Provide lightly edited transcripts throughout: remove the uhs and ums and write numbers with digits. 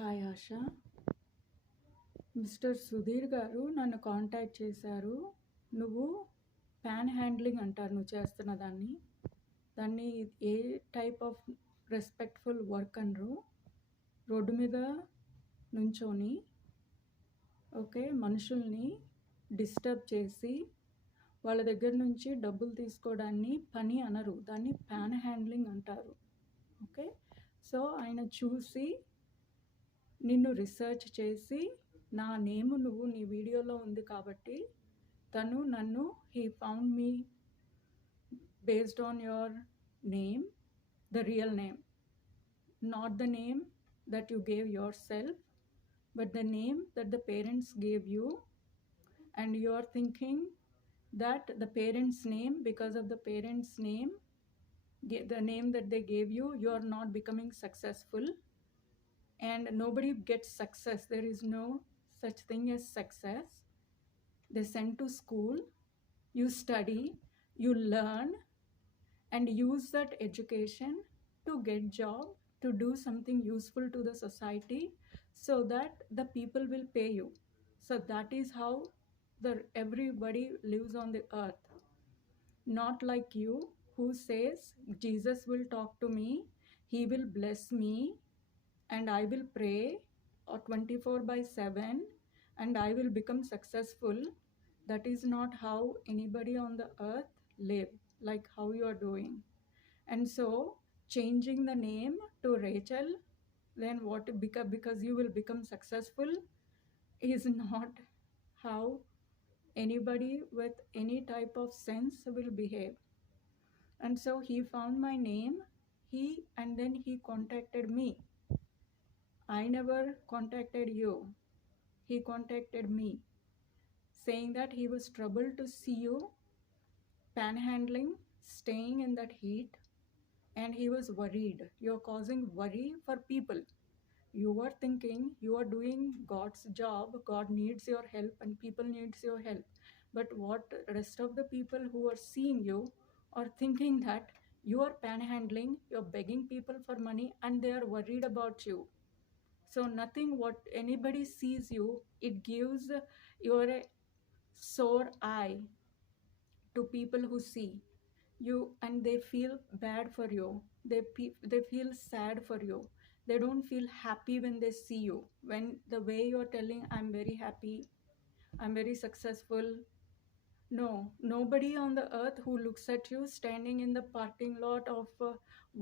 Hi ASHA. Mister Sudheer గారు నన్ను contact చేశారు. నువ్వు ప్యాన్ హ్యాండ్లింగ్ అంటారు నువ్వు చేస్తున్న దాన్ని ఏ టైప్ ఆఫ్ రెస్పెక్ట్ఫుల్ వర్క్ అనరు. రోడ్డు మీద నుంచొని మనుషుల్ని డిస్టర్బ్ చేసి వాళ్ళ దగ్గర నుంచి డబ్బులు తీసుకోవడాన్ని పని అనరు, దాన్ని ప్యాన్ హ్యాండ్లింగ్ అంటారు. సో ఆయన చూసి నిన్ను రీసెర్చ్ చేసి నా నేమ్ నీ వీడియోలో ఉంది కాబట్టి నన్ను he found me based on your name, the real name, not the name that you gave yourself, but the name that the parents gave you. And you are thinking that the parents name, because of the parents name, the name that they gave you, you are not becoming successful. And nobody gets success. There is no such thing as success. They send to school, you study, you learn, and use that education to get job, to do something useful to the society, so that the people will pay you. So that is how everybody lives on the earth. Not like you, who says Jesus will talk to me, he will bless me, and I will pray 24/7 and I will become successful. That is not how anybody on the earth live, like how you are doing. And so changing the name to Rachel, then what, because you will become successful, is not how anybody with any type of sense will behave. And so he found my name, and then he contacted me. I never contacted you. He contacted me, saying that he was troubled to see you panhandling, staying in that heat, and he was worried. You're causing worry for people. You are thinking you are doing God's job. God needs your help and people needs your help. But what rest of the people who are seeing you are thinking that you are panhandling, you're begging people for money, and they are worried about you. So nothing what anybody sees you, it gives your sore eye to people who see you, and they feel bad for you. They feel sad for you. They don't feel happy when they see you, when the way you're telling I'm very happy, I'm very successful. No, nobody on the earth who looks at you standing in the parking lot of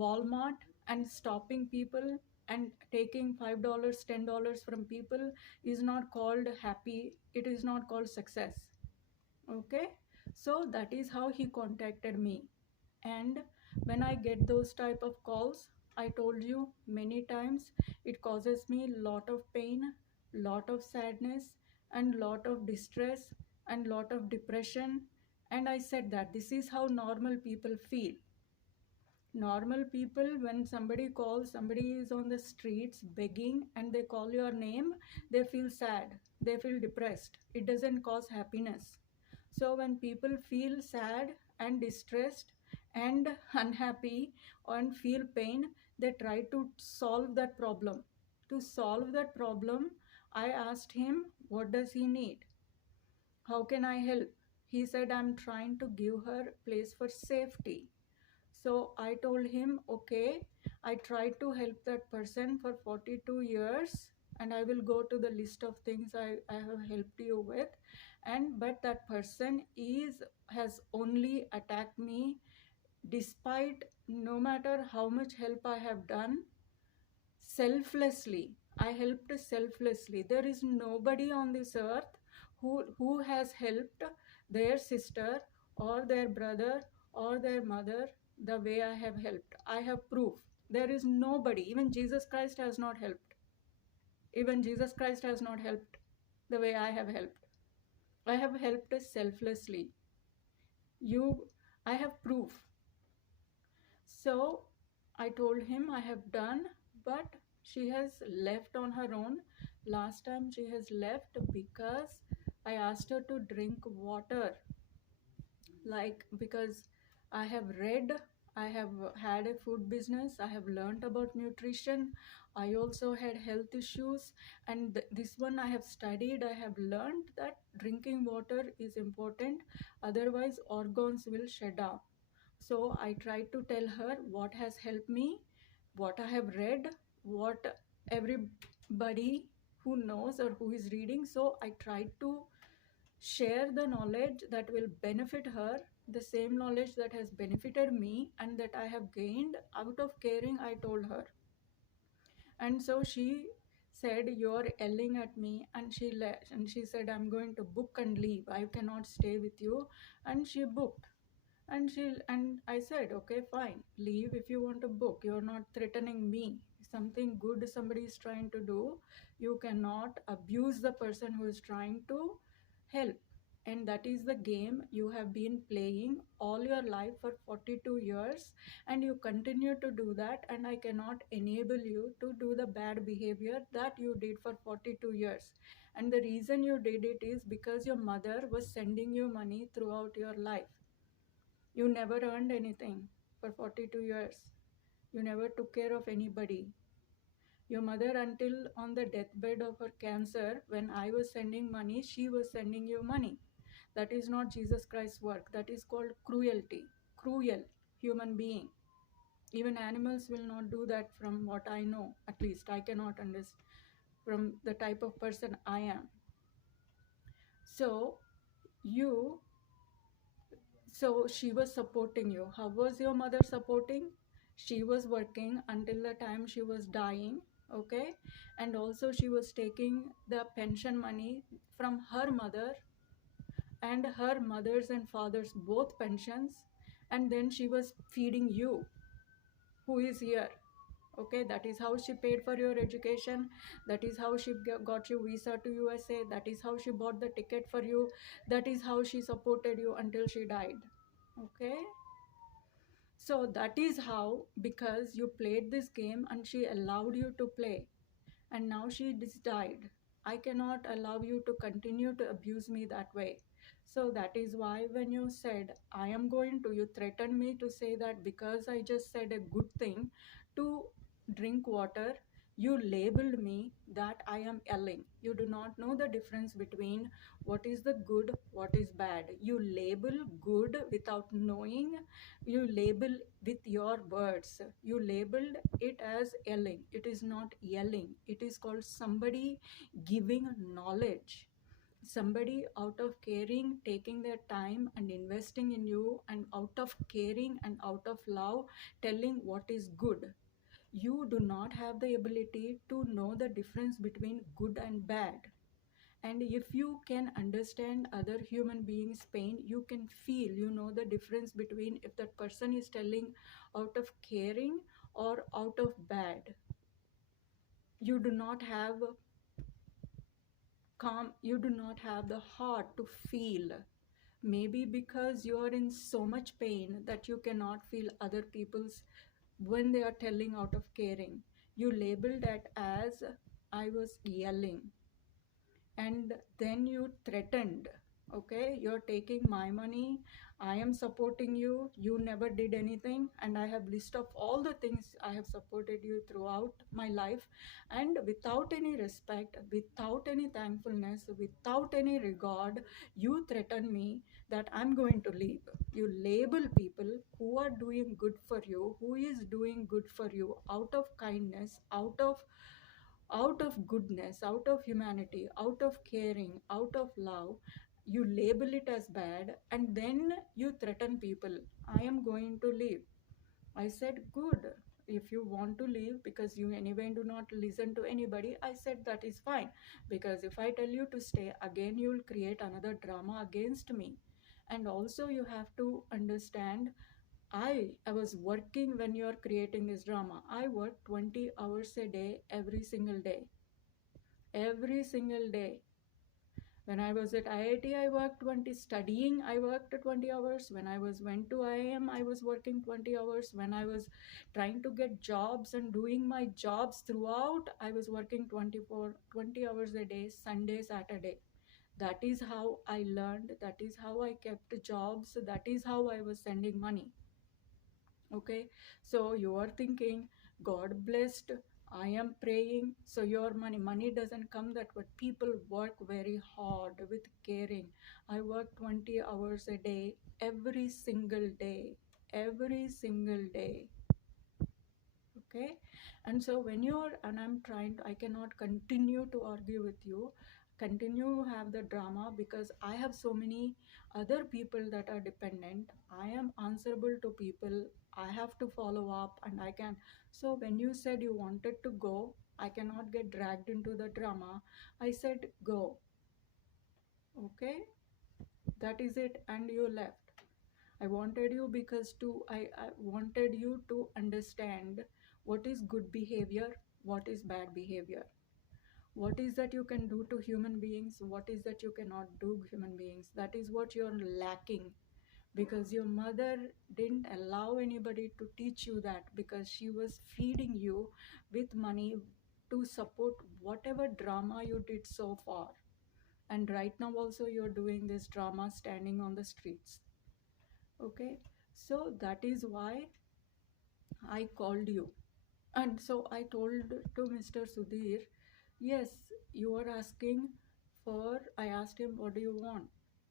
Walmart and stopping people and taking $5, $10 from people is not called happy. It is not called success. So that is how he contacted me. And when I get those type of calls, I told you many times, it causes me lot of pain, lot of sadness, and lot of distress, and lot of depression. And I said that this is how normal people feel. Normal people, when somebody calls, somebody is on the streets begging and they call your name, they feel sad, they feel depressed. It doesn't cause happiness. So when people feel sad and distressed and unhappy and feel pain, they try to solve that problem. To solve that problem, I asked him, what does he need? How can I help? He said, I'm trying to give her place for safety. So I told him, okay, I tried to help that person for 42 years and I will go to the list of things I have helped you with. But that person has only attacked me, despite no matter how much help I have done, selflessly. I helped selflessly. There is nobody on this earth who has helped their sister or their brother or their mother the way I have helped. I have proof. There is nobody. Even Jesus Christ has not helped. Even Jesus Christ has not helped the way I have helped. I have helped selflessly. I have proof. So I told him I have done, but she has left on her own. Last time she has left because I asked her to drink water. Because I have read, I have had a food business. I have learned about nutrition. I also had health issues. And this one I have studied. I have learned that drinking water is important. Otherwise, organs will shut down. So I tried to tell her what has helped me, what I have read, what everybody who knows or who is reading. So I tried to share the knowledge that will benefit her, the same knowledge that has benefited me and that I have gained out of caring, I told her. And so she said, "You're yelling at me," and she said, "I'm going to book and leave. I cannot stay with you." And she booked. And I said, "Okay, fine, leave if you want to book. You're not threatening me. Something good somebody is trying to do, you cannot abuse the person who is trying to help." And that is the game you have been playing all your life for 42 years, and you continue to do that, and I cannot enable you to do the bad behavior that you did for 42 years. And the reason you did it is because your mother was sending you money throughout your life. You never earned anything for 42 years. You never took care of anybody. Your mother, until on the deathbed of her cancer, when I was sending money, she was sending you money. That is not Jesus Christ's work. That is called cruelty. Cruel human being. Even animals will not do that, from what I know. At least I cannot understand from the type of person I am. So, you So she was supporting you. How was your mother supporting? She was working until the time she was dying, okay? And also she was taking the pension money from her mother and her mother's and father's both pensions, and then she was feeding you, who is here. Okay, that is how she paid for your education. That is how she got you visa to USA. That is how she bought the ticket for you. That is how she supported you until she died. Okay, so that is how, because you played this game and she allowed you to play, and now she just died. I cannot allow you to continue to abuse me that way. So that is why when you said, "I am going to," you threatened me to say that because I just said a good thing to drink water, you labeled me that I am yelling. You do not know the difference between what is the good, what is bad. You label good without knowing. You label with your words. You labeled it as yelling. It is not yelling. It is called somebody giving knowledge. Somebody out of caring, taking their time and investing in you, and out of caring and out of love, telling what is good. You do not have the ability to know the difference between good and bad. And if you can understand other human beings' pain, you can feel, you know the difference between if that person is telling out of caring or out of bad. You do not have calm, you do not have the heart to feel. Maybe because you are in so much pain that you cannot feel other people's when they are telling out of caring. You label that as, "I was yelling," and then you threatened. Okay, you're taking my money, I am supporting you, you never did anything, and I have list of all the things I have supported you throughout my life, and without any respect, without any thankfulness, without any regard, you threaten me that I'm going to leave. You label people who are doing good for you, who is doing good for you out of kindness, out of goodness, out of humanity, out of caring, out of love. You label it as bad, and then you threaten people. "I am going to leave." I said, "Good. If you want to leave because you anyway do not listen to anybody," I said, "that is fine. Because if I tell you to stay, again you will create another drama against me. And also, you have to understand, I was working when you are creating this drama. I work 20 hours a day, every single day. Every single day. When I was at IIT, I worked 20, studying, I worked 20 hours. When I went to IIM, I was working 20 hours. When I was trying to get jobs and doing my jobs throughout, I was working 20 hours a day, Sunday, Saturday. That is how I learned. That is how I kept jobs. That is how I was sending money. Okay, so you are thinking, God blessed, I am praying, so your money doesn't come that way. People work very hard with caring. I work 20 hours a day, every single day. Okay, and so when you're, and I'm trying to, I cannot continue to argue with you, continue to have the drama, because I have so many other people that are dependent. I am answerable to people, I have to follow up, and I can. So when you said you wanted to go, I cannot get dragged into the drama. I said go. Okay, that is it, and you left. I wanted you because I wanted you to understand what is good behavior, what is bad behavior, what is that you can do to human beings, what is that you cannot do human beings. That is what you're lacking, because your mother didn't allow anybody to teach you that, because she was feeding you with money to support whatever drama you did so far. And right now also you're doing this drama standing on the streets. Okay, so that is why I called you. And so I told to Mr. Sudhir, yes, you are asking for, I asked him, what do you want?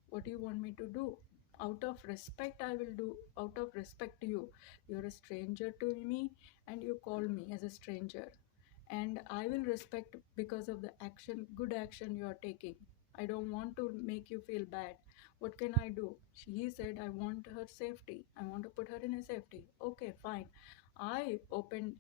What do you want me to do? Out of respect, I will do, out of respect to you. You're a stranger to me and you call me as a stranger. And I will respect because of the action, good action you are taking. I don't want to make you feel bad. What can I do? He said, I want her safety. I want to put her in a safety. Okay, fine. I opened,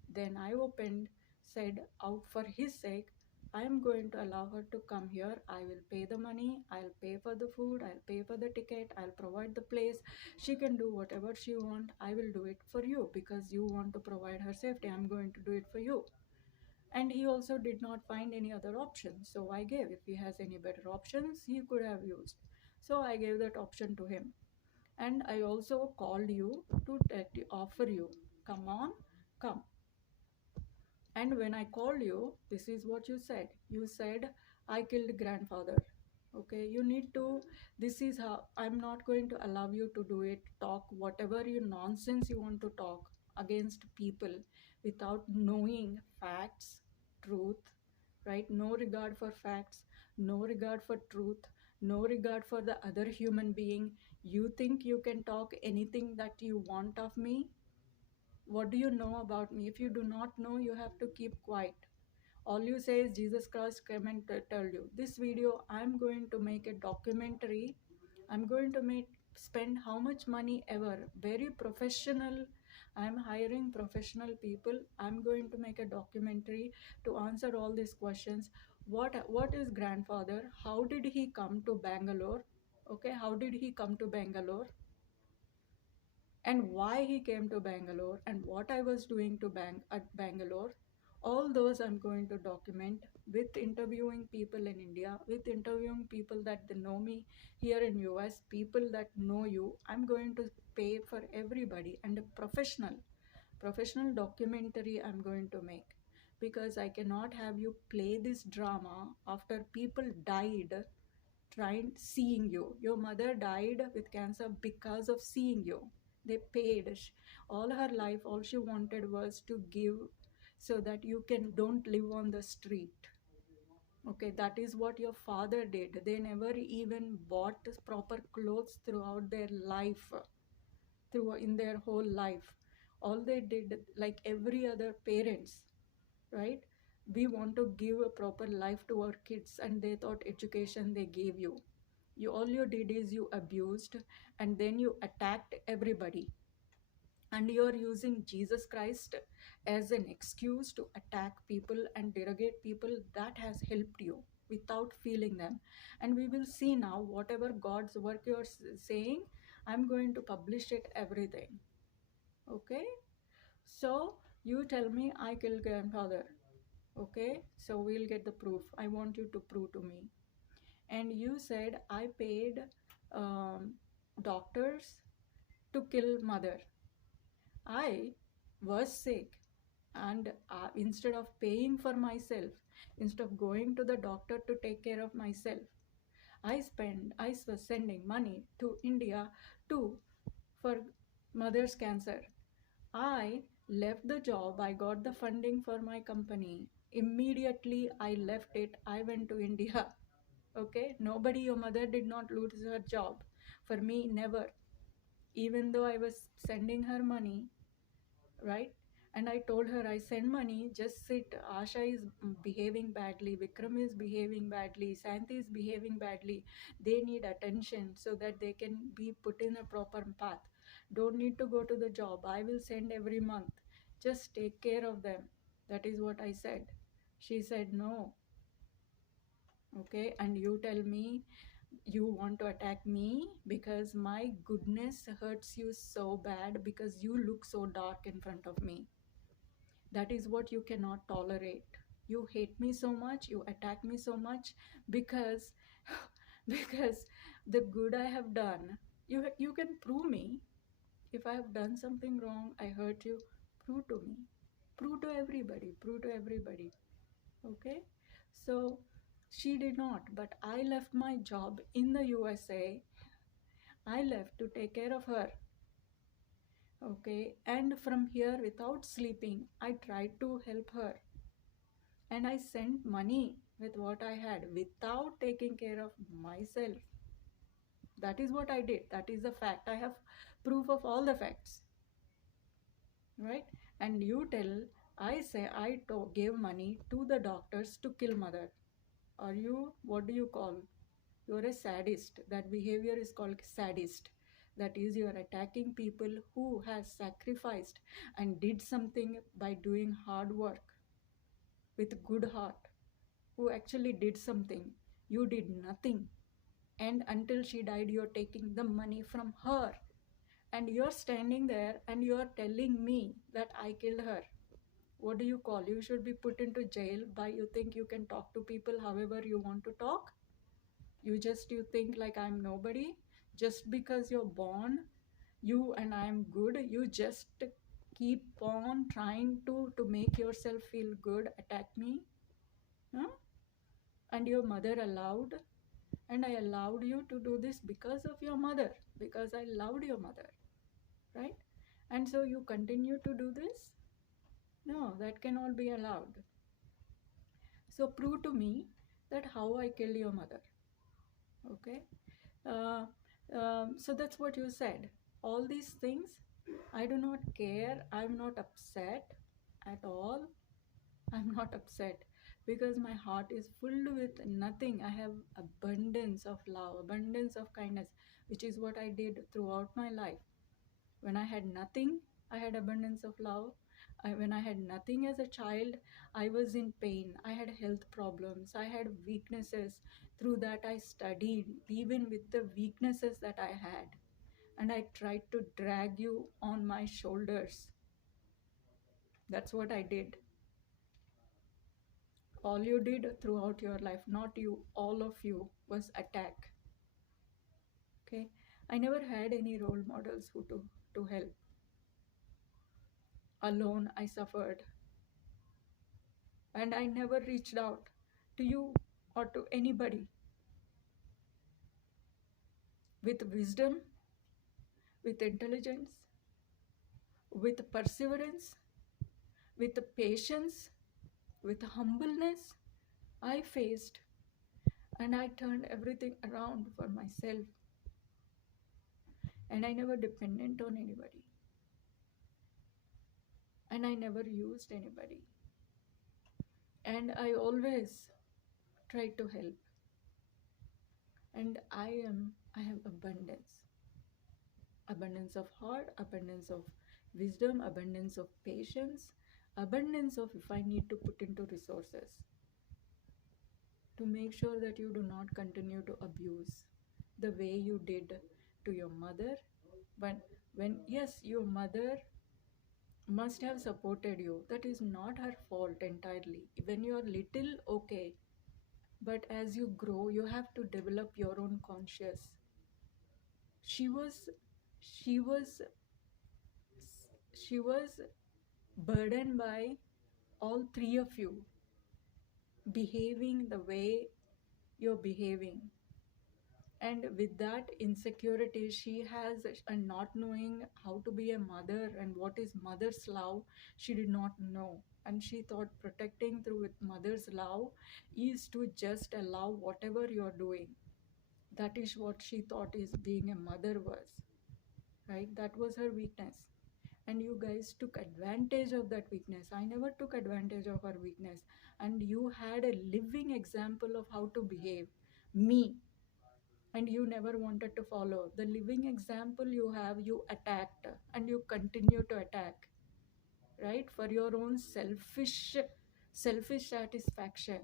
said, out for his sake, I am going to allow her to come here. I will pay the money, I'll pay for the food, I'll pay for the ticket, I'll provide the place. She can do whatever she wants. I will do it for you because you want to provide her safety. I'm going to do it for you. And he also did not find any other option. So I gave, if he has any better options, he could have used. So I gave that option to him. And I also called you to offer you, come on, come. And when I called you, this is what you said. You said, I killed grandfather. Okay, you need to, this is how, I'm not going to allow you to do it. Talk whatever you nonsense you want to talk against people without knowing facts, truth, right? No regard for facts, no regard for truth, no regard for the other human being. You think you can talk anything that you want of me? What do you know about me? If you do not know, you have to keep quiet. All you say is Jesus Christ came and tell you. This video, I'm going to make a documentary. I'm going to make spend how much money ever. Very professional. I'm hiring professional people. I'm going to make a documentary to answer all these questions. What is grandfather? How did he come to Bangalore? Okay, how did he come to Bangalore? And why he came to Bangalore and what I was doing to Bangalore, all those I'm going to document with interviewing people in India, with interviewing people that they know me here in US, people that know you. I'm going to pay for everybody and a professional documentary I'm going to make, because I cannot have you play this drama after people died trying seeing you. Your mother died with cancer because of seeing you. They paid all her life. All she wanted was to give so that you can don't live on the street. Okay, that is what your father did. They never even bought proper clothes throughout their life, through in their whole life. All they did, like every other parents, right? We want to give a proper life to our kids, and they thought education they gave you. You all you did is you abused, and then you attacked everybody, and you're using Jesus Christ as an excuse to attack people and derogate people. That has helped you without feeling them. And we will see now, whatever God's work you're saying, I'm going to publish it, everything. Okay, so you tell me I killed grandfather. Okay, so we'll get the proof. I want you to prove to me. And you said I paid um, doctors to kill mother. I was sick, and instead of paying for myself, instead of going to the doctor to take care of myself, I was sending money to India to for mother's cancer. I left the job, I got the funding for my company. Immediately I left it, I went to India. Okay, nobody, your mother did not lose her job. For me, never. Even though I was sending her money, right? And I told her, I send money, just sit. Asha is behaving badly, Vikram is behaving badly, Santi is behaving badly. They need attention so that they can be put in a proper path. Don't need to go to the job, I will send every month. Just take care of them. That is what I said. She said no. Okay, and you tell me you want to attack me because my goodness hurts you so bad because you look so dark in front of me. That is what you cannot tolerate. You hate me so much, you attack me so much because because the good I have done, you can prove me. If I have done something wrong, I hurt you, prove to me. Prove to everybody, prove to everybody. Okay? So she did not, but I left my job in the USA. I left to take care of her. Okay, and from here, without sleeping, I tried to help her. And I sent money with what I had without taking care of myself. That is what I did. That is the fact. I have proof of all the facts, right? And you tell, I say gave money to the doctors to kill mother. Are you, what do you call? You're a sadist. That behavior is called sadist. That is, you're attacking people who has sacrificed and did something by doing hard work with good heart, who actually did something. You did nothing. And until she died, you're taking the money from her. And you're standing there and you're telling me that I killed her. What do you call? You should be put into jail by you think you can talk to people however you want to talk. You think like I'm nobody. Just because you're born, you and I'm good, you just keep on trying to make yourself feel good, attack me. Huh? And your mother allowed, and I allowed you to do this because of your mother, because I loved your mother, right? And so you continue to do this? No, that cannot be allowed. So prove to me that how I killed your mother. Okay. uh, so that's what you said. All these things, I do not care. I'm not upset at all. I'm not upset because my heart is filled with nothing. I have abundance of love, abundance of kindness, which is what I did throughout my life. When I had nothing, I had abundance of love. When I had nothing as a child, I was in pain. I had health problems. I had weaknesses. Through that, I studied, even with the weaknesses that I had. And I tried to drag you on my shoulders. That's what I did. All you did throughout your life, not you, all of you, was attack. Okay? I never had any role models to help. Alone, I suffered. And I never reached out to you or to anybody with wisdom, with intelligence, with perseverance, with patience, with humbleness. I faced and I turned everything around for myself. And I never depended on anybody. And I never used anybody. And I always tried to help. And I have abundance of heart, abundance of wisdom, abundance of patience, abundance of if I need to put into resources to make sure that you do not continue to abuse the way you did to your mother. But when, yes, your mother must have supported you. That is not her fault entirely. When you're little, okay. But as you grow, you have to develop your own conscious. She was, she was she was burdened by all three of you behaving the way you're behaving. And with that insecurity she has, and not knowing how to be a mother and what is mother's love, she did not know. And she thought protecting through with mother's love is to just allow whatever you're doing. That is what she thought is being a mother was, right? That was her weakness. And you guys took advantage of that weakness. I never took advantage of her weakness. And you had a living example of how to behave, me, and you never wanted to follow. The living example you have, you attacked and you continue to attack, right? For your own selfish satisfaction.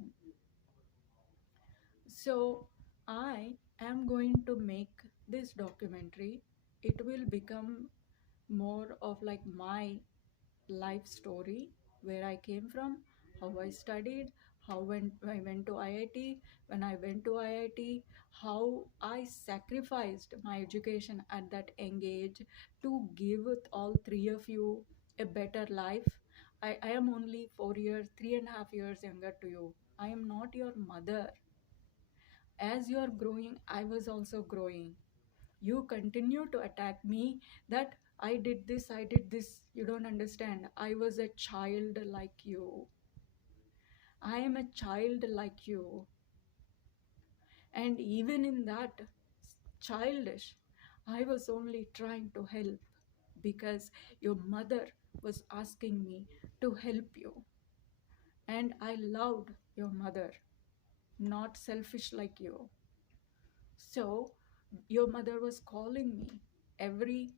So I am going to make this documentary. It will become more of like my life story, where I came from, how I studied, how when I went to IIT, when I went to IIT, how I sacrificed my education at that young age to give with all three of you a better life. I am only 4 years, 3.5 years younger to you. I am not your mother. As you are growing, I was also growing. You continue to attack me that I did this. You don't understand. I was a child like you. I am a child like you. And even in that childish, I was only trying to help because your mother was asking me to help you. And I loved your mother, not selfish like you. So your mother was calling me every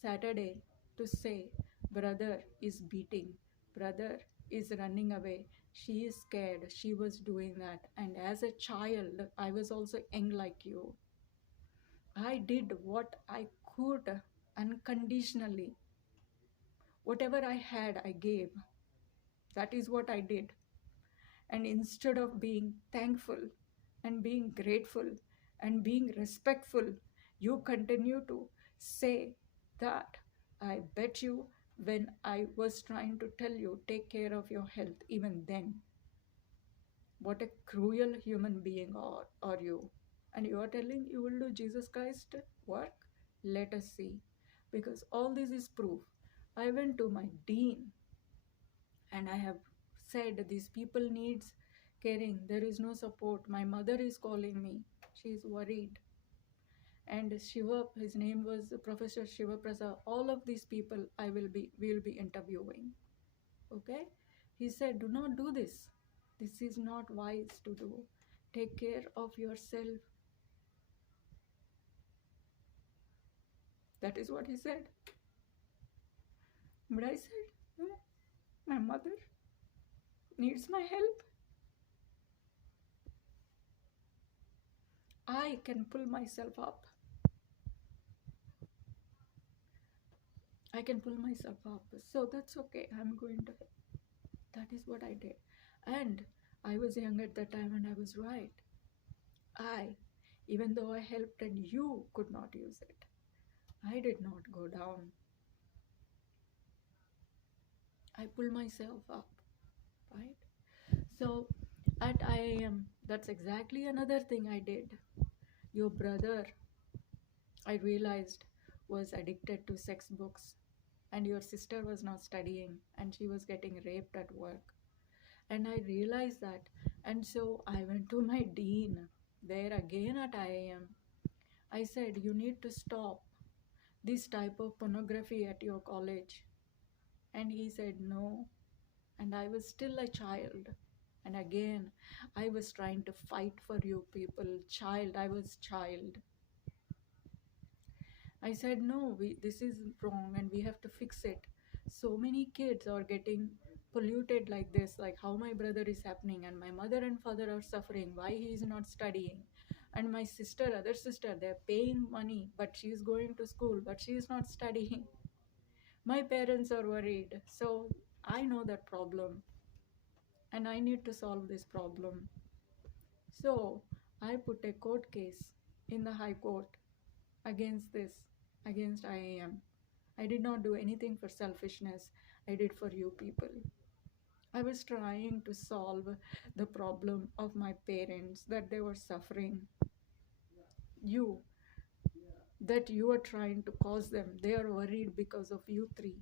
Saturday to say, brother is beating, brother is running away. She is scared. She was doing that. And as a child, I was also young like you. I did what I could unconditionally. Whatever I had, I gave. That is what I did. And instead of being thankful and being grateful and being respectful, you continue to say that. I bet you when I was trying to tell you, take care of your health, even then, what a cruel human being are you. And you are telling you will do Jesus Christ work? Let us see. Because all this is proof. I went to my dean and I have said these people needs caring. There is no support. My mother is calling me. She is worried. And Shiva, his name was Professor Shiva Prasad. All of these people will be interviewing. Okay? He said, do not do this. This is not wise to do. Take care of yourself. That is what he said. But I said, "No, my mother needs my help. I can pull myself up. I can pull myself up. So that's okay. I'm going to. That is what I did. And I was young at that time and I was right. I, even though I helped and you could not use it, I did not go down. I pulled myself up, right? So at IIM, that's exactly another thing I did. Your brother, I realized, was addicted to sex books, and your sister was not studying and she was getting raped at work. And I realized that. And so I went to my dean there again at IIM. I said, you need to stop this type of pornography at your college. And he said, no. And I was still a child. And again, I was trying to fight for you people. Child, I was child. I said, no, this is wrong and we have to fix it. So many kids are getting polluted like this, like how my brother is happening, and my mother and father are suffering, why he is not studying. And my sister, other sister, they're paying money, but she is going to school, but she is not studying. My parents are worried. So I know that problem and I need to solve this problem. So I put a court case in the High Court against this, against IAM. I did not do anything for selfishness. I did for you people. I was trying to solve the problem of my parents that they were suffering. you, that you are trying to cause them. They are worried because of you three.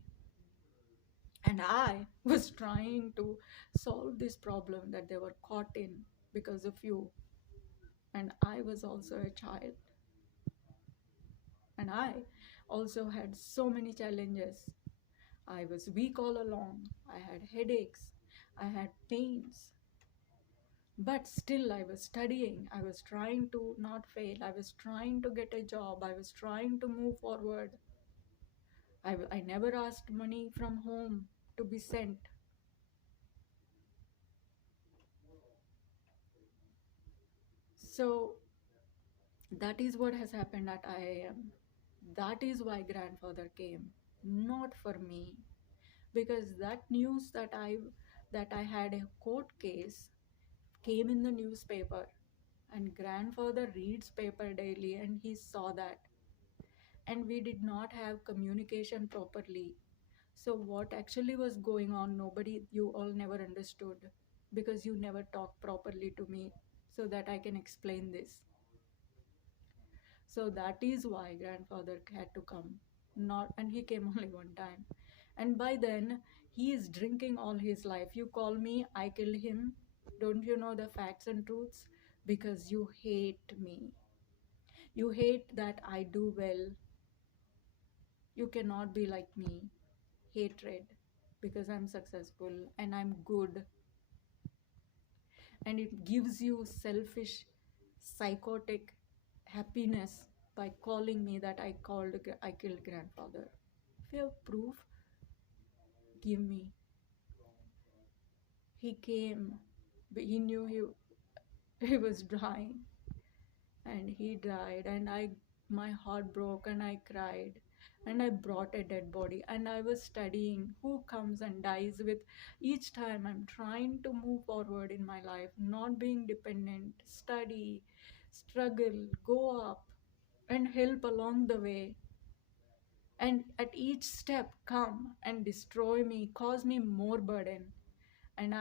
And I was trying to solve this problem that they were caught in because of you. And I was also a child. And I also had so many challenges. I was weak all along. I had headaches. I had pains. But still, I was studying. I was trying to not fail. I was trying to get a job. I was trying to move forward. I never asked money from home to be sent. So that is what has happened at IIM. That is why grandfather came, not for me, because that news that I had a court case came in the newspaper, and grandfather reads paper daily, and he saw that, and we did not have communication properly. So what actually was going on, nobody, you all never understood, because you never talked properly to me so that I can explain this. So that is why grandfather had to come. Not, and he came only one time. And by then, he is drinking all his life. You call me, I kill him. Don't you know the facts and truths? Because you hate me. You hate that I do well. You cannot be like me. Hatred. Because I'm successful and I'm good. And it gives you selfish, psychotic happiness by calling me that I killed grandfather. If you have proof, give me. He came, but he knew he was dying, and he died, and my heart broke, and I cried, and I brought a dead body, and I was studying who comes and dies with. Each time I'm trying to move forward in my life, not being dependent, study, struggle, go up, and help along the way. And at each step come and destroy me, cause me more burden. And I